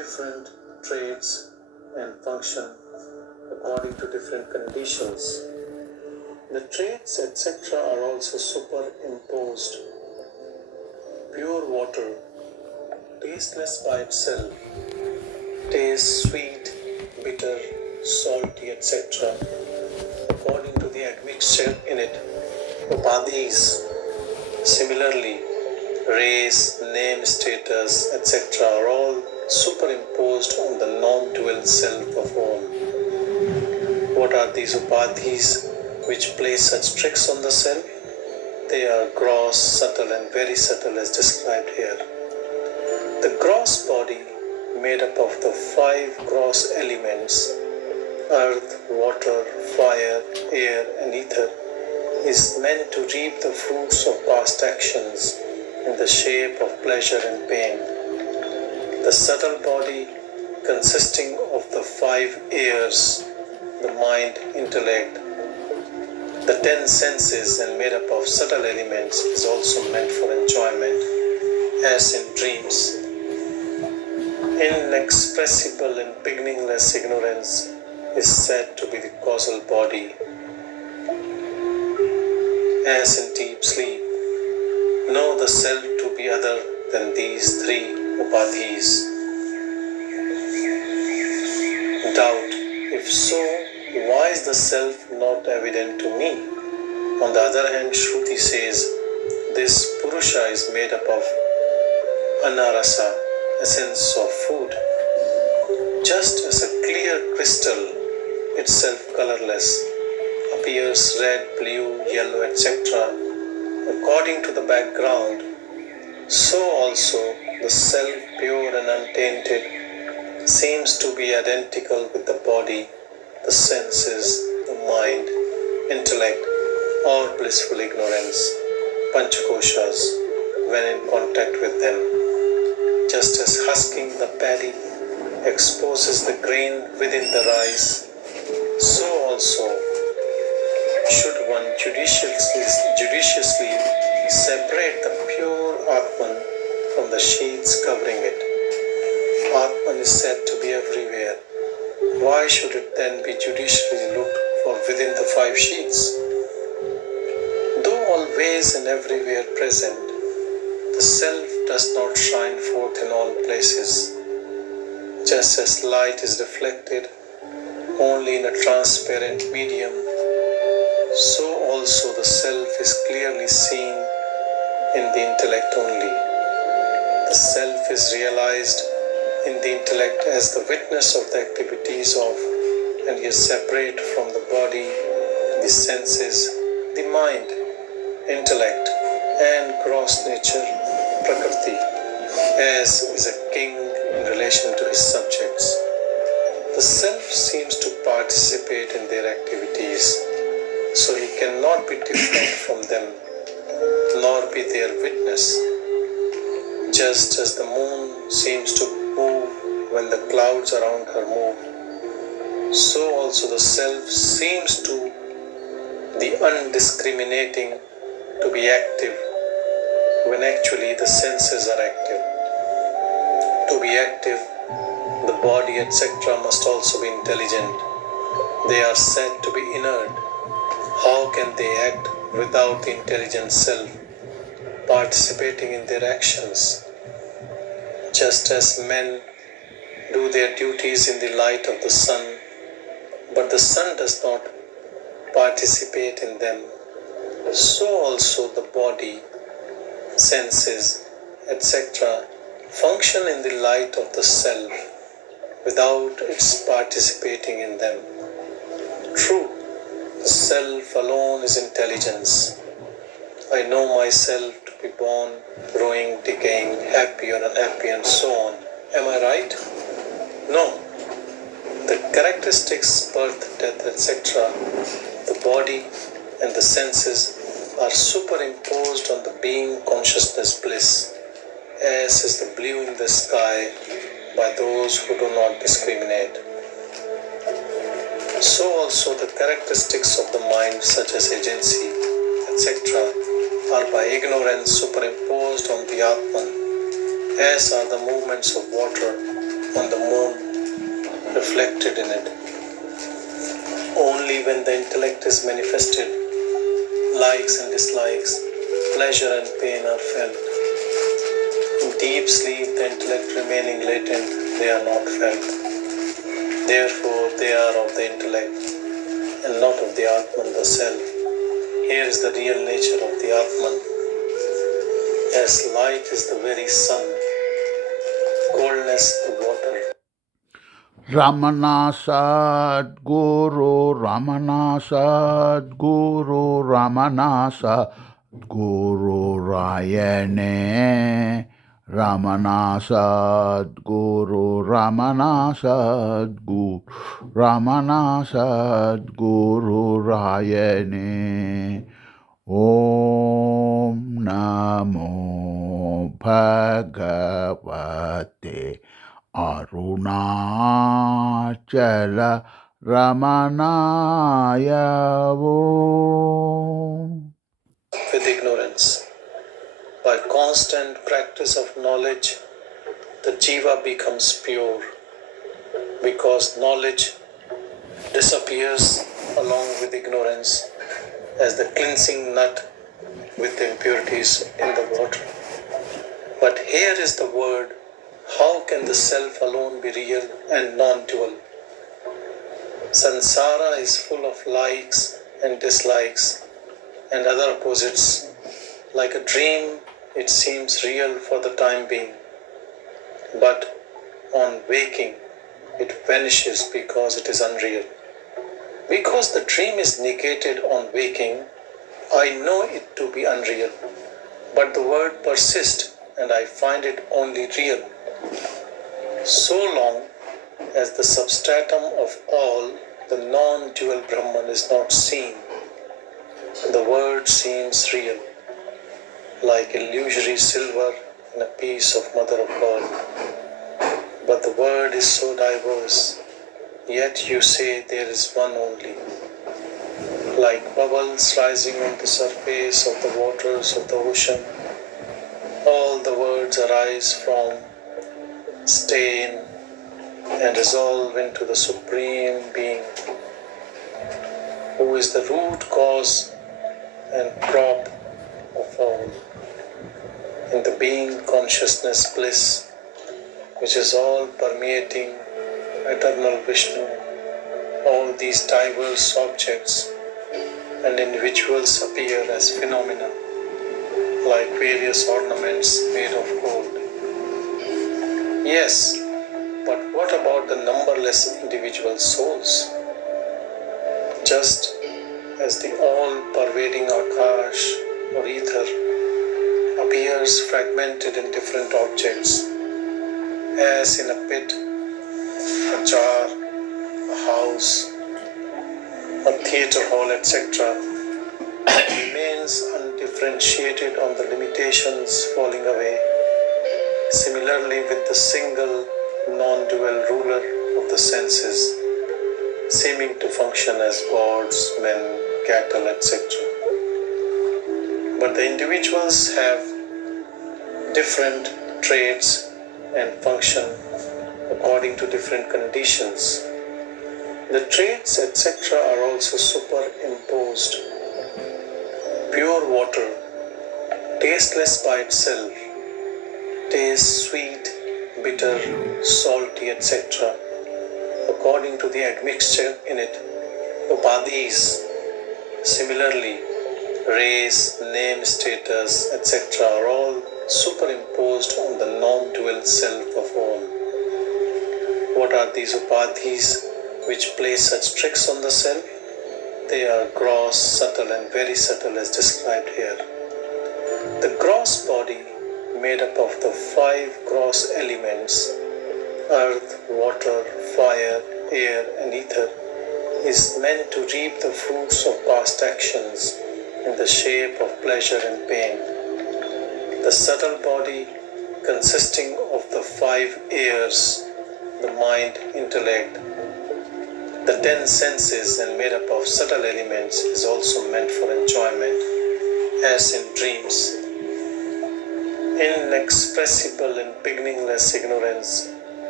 different traits and function according to different conditions. The traits, etc., are also superimposed. Pure water, tasteless by itself, tastes sweet, bitter, salty, etc., according to the admixture in it. Upadhis, similarly, race, name, status, etc., are all superimposed on the non-dual self of all. What are these upadhis which play such tricks on the self? They are gross, subtle, and very subtle as described here. The gross body, made up of the 5 gross elements, earth, water, fire, air, and ether, is meant to reap the fruits of past actions in the shape of pleasure and pain. The subtle body, consisting of the 5 airs, the mind, intellect, the 10 senses, and made up of subtle elements, is also meant for enjoyment, as in dreams. Inexpressible and beginningless ignorance is said to be the causal body. As in deep sleep, know the self to be other than these 3 upadhis. Doubt, if so, why is the self not evident to me? On the other hand, Shruti says, this Purusha is made up of anarasa, essence of food. Just as a clear crystal, itself colorless, appears red, blue, yellow, etc., according to the background, so also the self, pure and untainted, seems to be identical with the body, the senses, the mind, intellect, or blissful ignorance, panchakoshas, when in contact with them. Just as husking the paddy exposes the grain within the rice, so also should one judiciously separate the pure Atman from the sheets covering it. Atman is said to be everywhere. Why should it then be judiciously looked for within the 5 sheets? Though always and everywhere present, the self does not shine forth in all places. Just as light is reflected only in a transparent medium, so also the self is clearly seen in the intellect only. The self is realized in the intellect as the witness of the activities of and is separate from the body, the senses, the mind, intellect, and gross nature, Prakriti, as is a king in relation to his subjects. The self seems to participate in their activities, so he cannot be different from them, nor be their witness. Just as the moon seems to move when the clouds around her move, so also the self seems to the undiscriminating to be active when actually the senses are active. To be active, the body, etc., must also be intelligent. They are said to be inert. How can they act without the intelligent self participating in their actions? Just as men do their duties in the light of the sun, but the sun does not participate in them, so also the body, senses, etc., function in the light of the self without its participating in them. True, the self alone is intelligence. I know myself to be born, growing, decaying, happy or unhappy, and so on. Am I right? No. The characteristics, birth, death, etc., the body and the senses are superimposed on the being consciousness bliss, as is the blue in the sky by those who do not discriminate. So also the characteristics of the mind, such as agency, etc., are by ignorance superimposed on the Atman, as are the movements of water, and the moon reflected in it. Only when the intellect is manifested, likes and dislikes, pleasure and pain are felt. In deep sleep, the intellect remaining latent, they are not felt. Therefore, they are of the intellect and not of the Atman, the self. Here is the real nature of the Atman. As light is the very sun, coldness the water. Ramana Sadguru, Ramana Sadguru, Ramana Sadguru Rayane. Ramana Sadguru, Ramana Sadguru, Ramana Sadguru Rayane. Om Namo Bhagavate Arunachala Ramanaya Om. With ignorance. By constant practice of knowledge, the jiva becomes pure, because knowledge disappears along with ignorance as the cleansing nut with the impurities in the water. But here is the word, how can the self alone be real and non-dual? Sansara is full of likes and dislikes and other opposites. Like a dream, it seems real for the time being. But on waking, it vanishes because it is unreal. Because the dream is negated on waking, I know it to be unreal. But the word persists and I find it only real. So long as the substratum of all, the non-dual Brahman, is not seen, the word seems real, like illusory silver in a piece of mother of God. But the word is so diverse, yet you say there is one only. Like bubbles rising on the surface of the waters of the ocean, all the words arise from, stay in, and resolve into the Supreme Being, who is the root cause and crop of all. In the being consciousness bliss, which is all permeating eternal Vishnu, all these diverse objects and individuals appear as phenomena, like various ornaments made of gold. Yes, but what about the numberless individual souls? Just as the all-pervading Akash or ether appears fragmented in different objects, as in a pit, a jar, a house, a theatre hall, etc., remains undifferentiated on the limitations falling away. Similarly, with the single non-dual ruler of the senses, seeming to function as gods, men, cattle, etc. But the individuals have different traits and function according to different conditions. The traits, etc., are also superimposed. Pure water, tasteless by itself, tastes sweet, bitter, salty, etc., according to the admixture in it. Upadhis, similarly, race, name, status, etc., are all superimposed on the non-dual self of all. What are these upadhis which play such tricks on the self? They are gross, subtle, and very subtle as described here. The gross body, made up of the 5 gross elements, earth, water, fire, air, and ether, is meant to reap the fruits of past actions in the shape of pleasure and pain. The subtle body, consisting of the 5 airs, the mind, intellect, the 10 senses, and made up of subtle elements, is also meant for enjoyment, as in dreams. Inexpressible and beginningless ignorance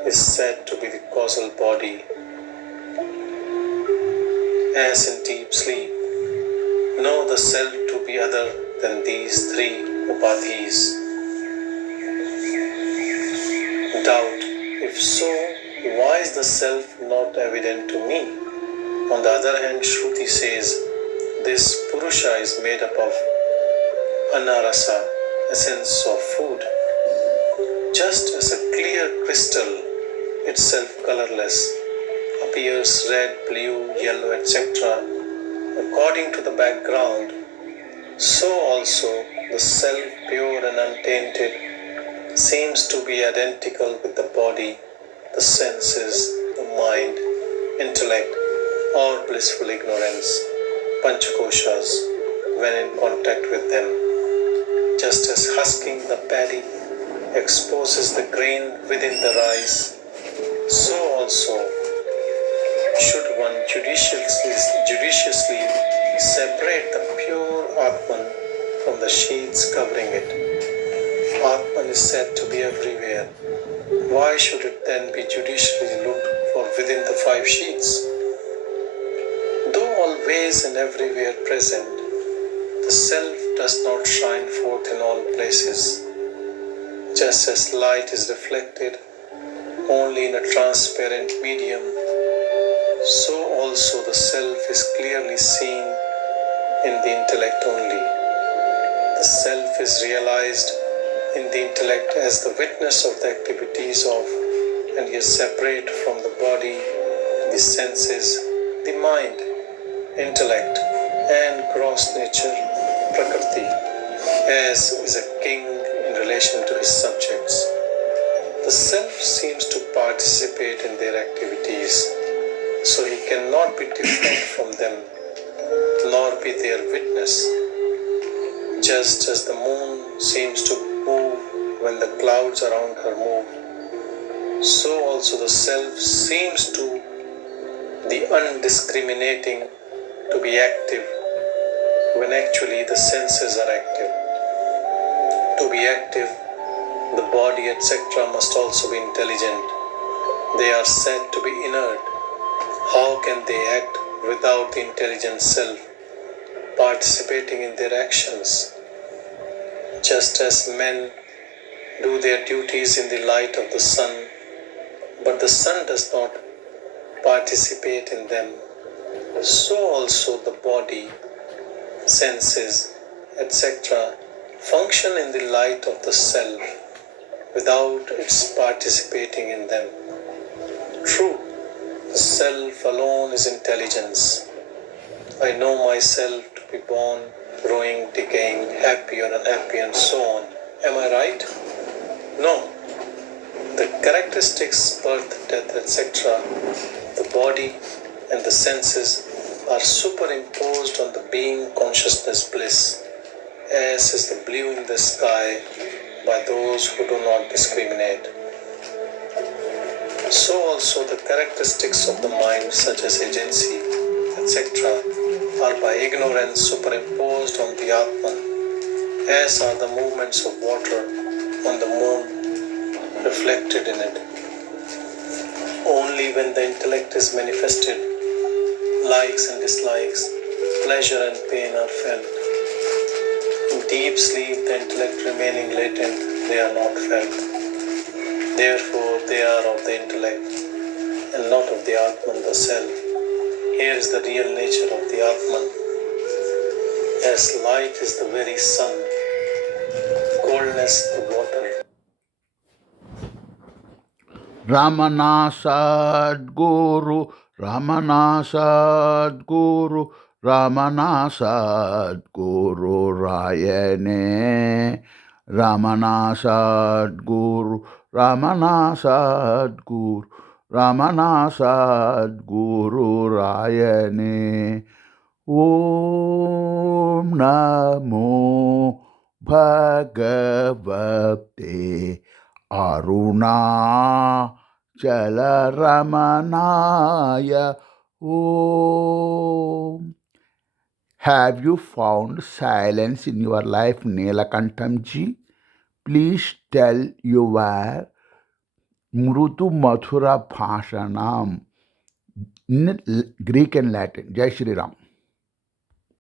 is said to be the causal body. As in deep sleep, know the self to be other than these three upadhis. Doubt, if so, why is the self not evident to me? On the other hand, Shruti says, this Purusha is made up of anarasa, essence of food. Just as a clear crystal, itself colorless, appears red, blue, yellow, etc. according to the background, so also the self, pure and untainted, seems to be identical with the body, the senses, the mind, intellect, or blissful ignorance, panchakoshas, when in contact with them. Just as husking the paddy exposes the grain within the rice, so also should one judiciously separate the pure Atman from the sheets covering it. Atman is said to be everywhere. Why should it then be judiciously looked for within the five sheets? Though always and everywhere present, the self does not shine forth in all places. Just as light is reflected only in a transparent medium, so also the self is clearly seen in the intellect only. The self is realized in the intellect as the witness of the activities of and is separate from the body, the senses, the mind, intellect, and gross nature, prakriti, as is a king in relation to his subjects. The self seems to participate in their activities, so he cannot be different from them, nor be their witness. Just as the moon seems to move when the clouds around her move, so also the self seems to the undiscriminating to be active when actually the senses are active. To be active, the body, etc., must also be intelligent. They are said to be inert. How can they act without the intelligent self participating in their actions? Just as men do their duties in the light of the sun, but the sun does not participate in them, so also the body, senses, etc. function in the light of the self without its participating in them. True, the self alone is intelligence. I know myself to be born, growing, decaying, happy or unhappy, and so on. Am I right? No. The characteristics, birth, death, etc., the body and the senses are superimposed on the being consciousness bliss, as is the blue in the sky by those who do not discriminate. So also the characteristics of the mind, such as agency, etc., are by ignorance superimposed on the Atman, as are the movements of water on the moon reflected in it. Only when the intellect is manifested, likes and dislikes, pleasure and pain are felt. In deep sleep, the intellect remaining latent, they are not felt. Therefore, they are of the intellect and not of the Atman, the self. Here is the real nature of the Atman. As light is the very sun, coldness the water. Ramana Sadguru, Ramana Sadguru, Ramana Sadguru Rayane, Ramana Sadguru, Ramana Sadguru, Ramana Sadguru Rayane. Om Namo Bhagavate Aruna Chalaраmanaya Om. Have you found silence in your life, Neelakantamji? Please tell your Mrutu Mathura Bhashanam in Greek and Latin. Jai Shri Ram.